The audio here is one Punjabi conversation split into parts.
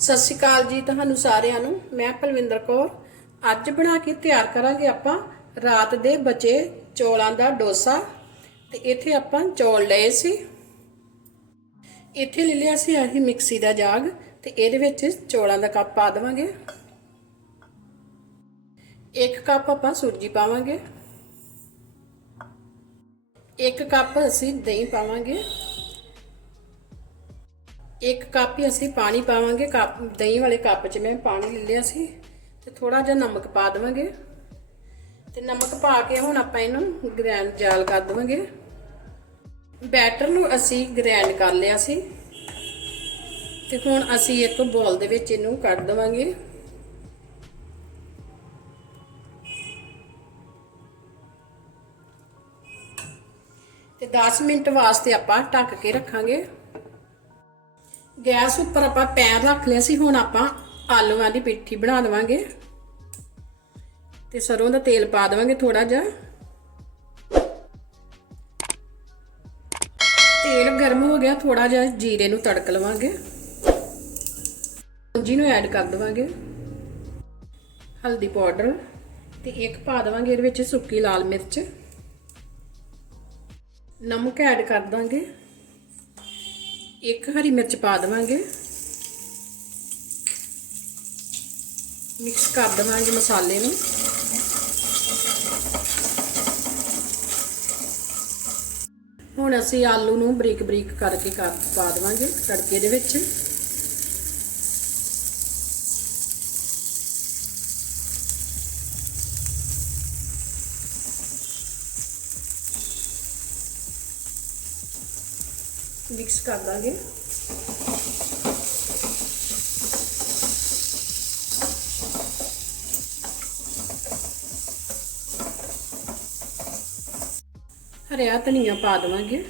ਸਤਿ ਸ਼੍ਰੀ ਅਕਾਲ ਜੀ ਤੁਹਾਨੂੰ ਸਾਰਿਆਂ ਨੂੰ। ਮੈਂ ਪਲਵਿੰਦਰ ਕੌਰ। ਅੱਜ ਬਣਾ ਕੇ ਤਿਆਰ ਕਰਾਂਗੇ ਆਪਾਂ ਰਾਤ ਦੇ ਬਚੇ ਚੌਲਾਂ ਦਾ ਡੋਸਾ। ਤੇ ਇੱਥੇ ਆਪਾਂ ਚੌਲ ਲਏ ਸੀ। ਇੱਥੇ ਲੈ ਲਿਆ ਸੀ ਅਸੀਂ ਮਿਕਸੀ ਦਾ ਜਾਗ ਤੇ ਇਹਦੇ ਵਿੱਚ ਚੌਲਾਂ ਦਾ ਕੱਪ ਪਾ ਦੇਵਾਂਗੇ। ਇੱਕ ਕੱਪ ਆਪਾਂ ਸੂਜੀ ਪਾਵਾਂਗੇ। ਇੱਕ ਕੱਪ ਅਸੀਂ ਦਹੀਂ ਪਾਵਾਂਗੇ। ਇੱਕ ਕੱਪ ਹੀ ਅਸੀਂ ਪਾਣੀ ਪਾਵਾਂਗੇ, ਕੱਪ, ਦਹੀਂ ਵਾਲੇ ਕੱਪ 'ਚ ਮੈਂ ਪਾਣੀ ਲੈ ਲਿਆ ਸੀ ਤੇ ਥੋੜਾ ਜਿਹਾ ਨਮਕ ਪਾ ਦੇਵਾਂਗੇ। ਤੇ ਨਮਕ ਪਾ ਕੇ ਹੁਣ ਆਪਾਂ ਇਹਨੂੰ ਗ੍ਰੈਂਡ ਜਾਲ ਕਰ ਦੇਵਾਂਗੇ। ਬੈਟਰ ਨੂੰ ਅਸੀਂ ਗ੍ਰੈਂਡ ਕਰ ਲਿਆ ਸੀ। ਤੇ ਹੁਣ ਅਸੀਂ ਇੱਕ ਬੋਲ ਦੇ ਵਿੱਚ ਇਹਨੂੰ ਕੱਢ ਦੇਵਾਂਗੇ। ਤੇ 10 ਮਿੰਟ ਵਾਸਤੇ ਆਪਾਂ ਢੱਕ ਕੇ ਰੱਖਾਂਗੇ। ਗੈਸ ਉੱਪਰ ਆਪਾਂ ਪੈਰ ਰੱਖ ਲਿਆ ਸੀ, ਹੁਣ ਆਪਾਂ ਆਲੂਆਂ ਦੀ ਪਿੱਠੀ ਬਣਾ ਦੇਵਾਂਗੇ। ਤੇ ਸਰੋਂ ਦਾ ਤੇਲ ਪਾ ਦੇਵਾਂਗੇ ਥੋੜਾ ਜਿਹਾ। ਤੇਲ ਗਰਮ ਹੋ ਗਿਆ ਥੋੜਾ ਜਿਹਾ ਜੀਰੇ ਨੂੰ ਤੜਕ ਲਵਾਂਗੇ। ਸਬਜ਼ੀ ਨੂੰ ਐਡ ਕਰ ਦੇਵਾਂਗੇ। ਹਲਦੀ ਪਾਊਡਰ ਤੇ ਇੱਕ ਪਾ ਦੇਵਾਂਗੇ ਇਹਦੇ ਵਿੱਚ ਸੁੱਕੀ ਲਾਲ ਮਿਰਚ। ਨਮਕ ਐਡ ਕਰ ਦਾਂਗੇ। ਇੱਕ ਹਰੀ ਮਿਰਚ ਪਾ ਦੇਵਾਂਗੇ। ਮਿਕਸ ਕਰ ਦੇਵਾਂਗੇ ਮਸਾਲੇ ਨੂੰ। ਹੁਣ ਅਸੀਂ ਆਲੂ ਨੂੰ ਬਰੀਕ ਬਰੀਕ ਕਰਕੇ ਕਰ ਪਾ ਦੇਵਾਂਗੇ ਤੜਕੇ ਦੇ ਵਿੱਚ। ਮਿਕਸ ਕਰ ਦਾਂਗੇ। ਹਰਿਆ ਧਨੀਆ ਪਾ ਦੇਵਾਂਗੇ।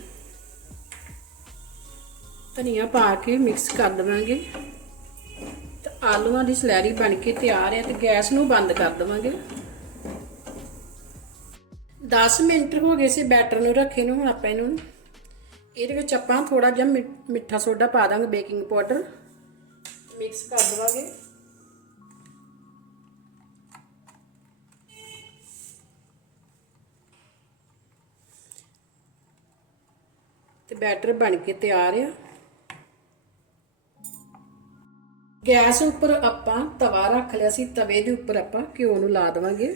ਧਨੀਆ ਪਾ ਕੇ ਮਿਕਸ ਕਰ ਦੇਵਾਂਗੇ। ਤੇ ਆਲੂਆਂ ਦੀ ਸਲੈਰੀ ਬਣ ਕੇ ਤਿਆਰ ਹੈ ਤੇ ਗੈਸ ਨੂੰ ਬੰਦ ਕਰ ਦੇਵਾਂਗੇ। 10 ਮਿੰਟ ਹੋ ਗਏ ਸੀ ਬੈਟਰ ਨੂੰ ਰੱਖੇ ਨੂੰ, ਹੁਣ ਆਪਾਂ ਇਹਨੂੰ ਇਹਦੇ ਵਿੱਚ ਆਪਾਂ ਥੋੜਾ ਜਿਹਾ ਮਿੱਠਾ ਸੋਡਾ ਪਾ ਦਾਂਗੇ ਬੇਕਿੰਗ ਪਾਊਡਰ। ਮਿਕਸ ਕਰ ਦਵਾਂਗੇ। ਤੇ ਬੈਟਰ ਬਣ ਕੇ ਤਿਆਰ ਆ। ਗੈਸ ਉੱਪਰ ਆਪਾਂ ਤਵਾ ਰੱਖ ਲਿਆ ਸੀ, ਤਵੇ ਦੇ ਉੱਪਰ ਆਪਾਂ ਘਿਓ ਨੂੰ ਲਾ ਦੇਵਾਂਗੇ।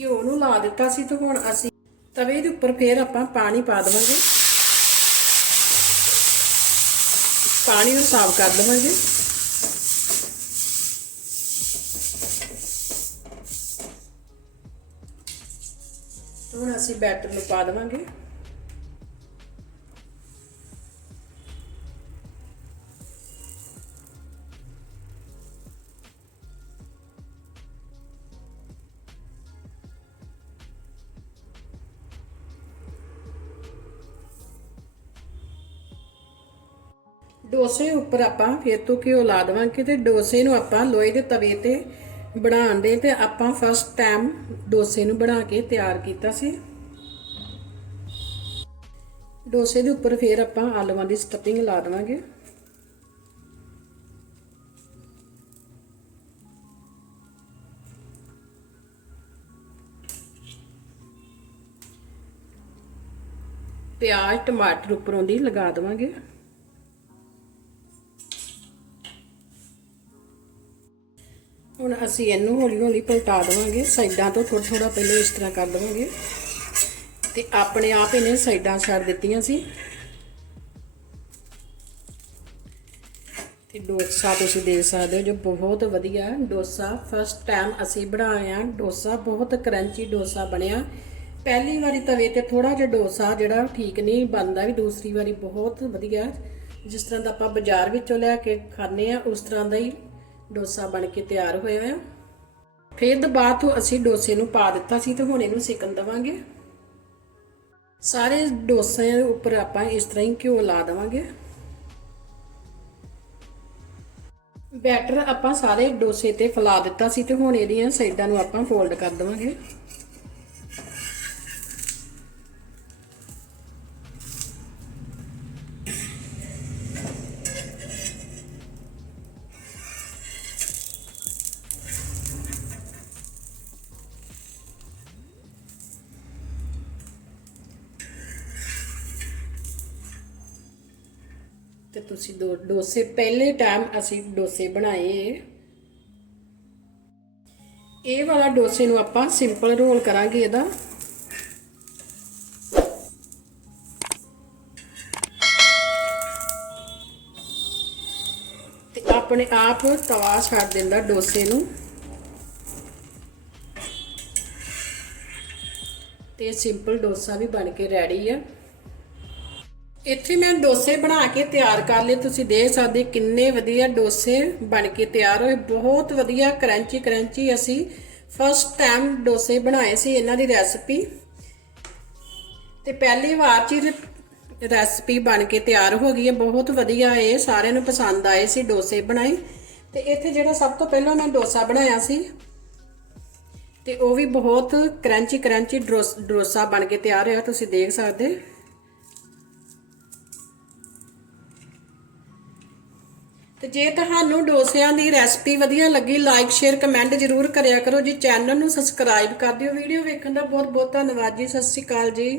ਘਿਓ ਨੂੰ ਲਾ ਦਿੱਤਾ ਸੀ ਤੇ ਹੁਣ ਅਸੀਂ ਤਵੇ ਦੇ ਉੱਪਰ ਫੇਰ ਆਪਾਂ ਪਾਣੀ ਪਾ ਦੇਵਾਂਗੇ। ਪਾਣੀ ਨੂੰ ਸਾਫ਼ ਕਰ ਦੇਵਾਂਗੇ। ਹੁਣ ਅਸੀਂ ਬੈਟਰ ਨੂੰ ਪਾ ਦੇਵਾਂਗੇ। ਡੋਸੇ ਉੱਪਰ ਆਪਾਂ ਫਿਰ ਤੋਂ ਘਿਓ ਲਾ ਦੇਵਾਂਗੇ ਤੇ ਡੋਸੇ ਨੂੰ ਆਪਾਂ ਲੋਹੇ ਦੇ ਤਵੇ ਤੇ ਬਣਾਉਣ ਦੇ ਤੇ ਆਪਾਂ ਫਸਟ ਟਾਈਮ ਡੋਸੇ ਨੂੰ ਬਣਾ ਕੇ ਤਿਆਰ ਕੀਤਾ ਸੀ। ਡੋਸੇ ਦੇ ਉੱਪਰ ਫਿਰ ਆਪਾਂ ਆਲੂਆਂ ਦੀ ਸਟਫਿੰਗ ਲਾ ਦੇਵਾਂਗੇ। ਪਿਆਜ਼, ਟਮਾਟਰ ਉੱਪਰੋਂ ਦੀ ਲਗਾ ਦੇਵਾਂਗੇ। ਹੁਣ ਅਸੀਂ ਇਹਨੂੰ ਹੌਲੀ ਹੌਲੀ ਪਲਟਾ ਦੇਵਾਂਗੇ। ਸਾਈਡਾਂ ਤੋਂ ਥੋੜਾ ਥੋੜਾ ਪਹਿਲੇ ਇਸ ਤਰ੍ਹਾਂ ਕਰ ਦੇਵਾਂਗੇ। ਤੇ ਆਪਣੇ ਆਪ ਇਹਨੇ ਸਾਈਡਾਂ ਛੱਡ ਦਿੱਤੀਆਂ ਸੀ। ਤੇ ਡੋਸਾ ਤੁਸੀਂ ਦੇਖ ਸਕਦੇ ਹੋ ਜੋ ਬਹੁਤ ਵਧੀਆ ਡੋਸਾ। ਫਸਟ ਟਾਈਮ ਅਸੀਂ ਬਣਾਇਆ ਡੋਸਾ ਬਹੁਤ ਕਰੰਚੀ ਡੋਸਾ ਬਣਿਆ। ਪਹਿਲੀ ਵਾਰੀ ਤਵੇ ਤੇ ਥੋੜਾ ਜਿਹਾ ਡੋਸਾ ਜਿਹੜਾ ਠੀਕ ਨਹੀਂ ਬਣਦਾ ਵੀ ਦੂਸਰੀ ਵਾਰੀ ਬਹੁਤ ਵਧੀਆ। ਜਿਸ ਤਰ੍ਹਾਂ ਦਾ ਆਪਾਂ ਬਾਜ਼ਾਰ ਵਿੱਚੋਂ ਲੈ ਕੇ ਖਾਂਦੇ ਆ, ਉਸ ਤਰ੍ਹਾਂ ਦਾ ਹੀ ਡੋਸਾ ਬਣ ਕੇ ਤਿਆਰ ਹੋਇਆ ਹੈ ਫਿਰ ਦਬਾਅ ਤੋਂ ਅਸੀਂ ਡੋਸੇ ਨੂੰ ਪਾ ਦਿੱਤਾ ਸੀ ਤੇ ਹੁਣ ਇਹਨੂੰ ਸੇਕਣ ਦਵਾਂਗੇ। ਸਾਰੇ ਡੋਸਿਆਂ ਦੇ ਉੱਪਰ ਆਪਾਂ ਇਸ ਤਰ੍ਹਾਂ ਹੀ ਘਿਓ ਲਾ ਦਵਾਂਗੇ। ਬੈਟਰ ਆਪਾਂ ਸਾਰੇ ਡੋਸੇ ਤੇ ਫੈਲਾ ਦਿੱਤਾ ਸੀ ਤੇ ਹੁਣ ਇਹਦੀਆਂ ਸਾਈਡਾਂ ਨੂੰ ਆਪਾਂ ਫੋਲਡ ਕਰ ਦਵਾਂਗੇ। ਤੇ ਤੁਸੀਂ ਦੋ ਡੋਸੇ, ਪਹਿਲੇ ਟਾਈਮ ਅਸੀਂ ਡੋਸੇ ਬਣਾਏ ਇਹ ਵਾਲਾ ਡੋਸੇ ਨੂੰ ਆਪਾਂ ਸਿੰਪਲ ਰੋਲ ਕਰਾਂਗੇ ਇਹਦਾ। ਤੇ ਆਪਣੇ ਆਪ ਤਵਾ ਛੱਡ ਦਿੰਦਾ ਡੋਸੇ ਨੂੰ। ਤੇ ਸਿੰਪਲ ਡੋਸਾ ਵੀ ਬਣ ਕੇ ਰੈਡੀ ਆ। ਇੱਥੇ ਮੈਂ ਡੋਸੇ ਬਣਾ ਕੇ ਤਿਆਰ ਕਰ ਲਏ। ਤੁਸੀਂ ਦੇਖ ਸਕਦੇ ਕਿੰਨੇ ਵਧੀਆ ਡੋਸੇ ਬਣ ਕੇ ਤਿਆਰ ਹੋਏ। ਬਹੁਤ ਵਧੀਆ ਕਰੰਚੀ ਕਰੰਚੀ ਅਸੀਂ ਫਸਟ ਟਾਈਮ ਡੋਸੇ ਬਣਾਏ ਸੀ ਇਹਨਾਂ ਦੀ ਰੈਸਪੀ ਤੇ ਪਹਿਲੀ ਵਾਰ ਚ ਰੈਸਪੀ ਬਣ ਕੇ ਤਿਆਰ ਹੋ ਗਈ ਹੈ। ਬਹੁਤ ਵਧੀਆ ਇਹ ਸਾਰਿਆਂ ਨੂੰ ਪਸੰਦ ਆਏ ਸੀ ਡੋਸੇ ਬਣਾਏ। ਤੇ ਇੱਥੇ ਜਿਹੜਾ ਸਭ ਤੋਂ ਪਹਿਲਾਂ ਮੈਂ ਡੋਸਾ ਬਣਾਇਆ ਸੀ, ਤੇ ਉਹ ਵੀ ਬਹੁਤ ਕਰੰਚੀ ਕਰੰਚੀ ਡੋਸਾ ਬਣ ਕੇ ਤਿਆਰ ਹੋਇਆ। ਤੁਸੀਂ ਦੇਖ ਸਕਦੇ ਤੇ ਜੇ ਤੁਹਾਨੂੰ ਡੋਸਿਆਂ ਦੀ ਰੈਸਪੀ ਵਧੀਆ ਲੱਗੀ ਲਾਈਕ ਸ਼ੇਅਰ ਕਮੈਂਟ ਜ਼ਰੂਰ ਕਰਿਆ ਕਰੋ ਜੀ। ਚੈਨਲ ਨੂੰ ਸਬਸਕ੍ਰਾਈਬ ਕਰ ਦਿਓ। ਵੀਡੀਓ ਵੇਖਣ ਦਾ ਬਹੁਤ ਬਹੁਤ ਧੰਨਵਾਦ ਜੀ। ਸਤਿ ਸ਼੍ਰੀ ਅਕਾਲ ਜੀ।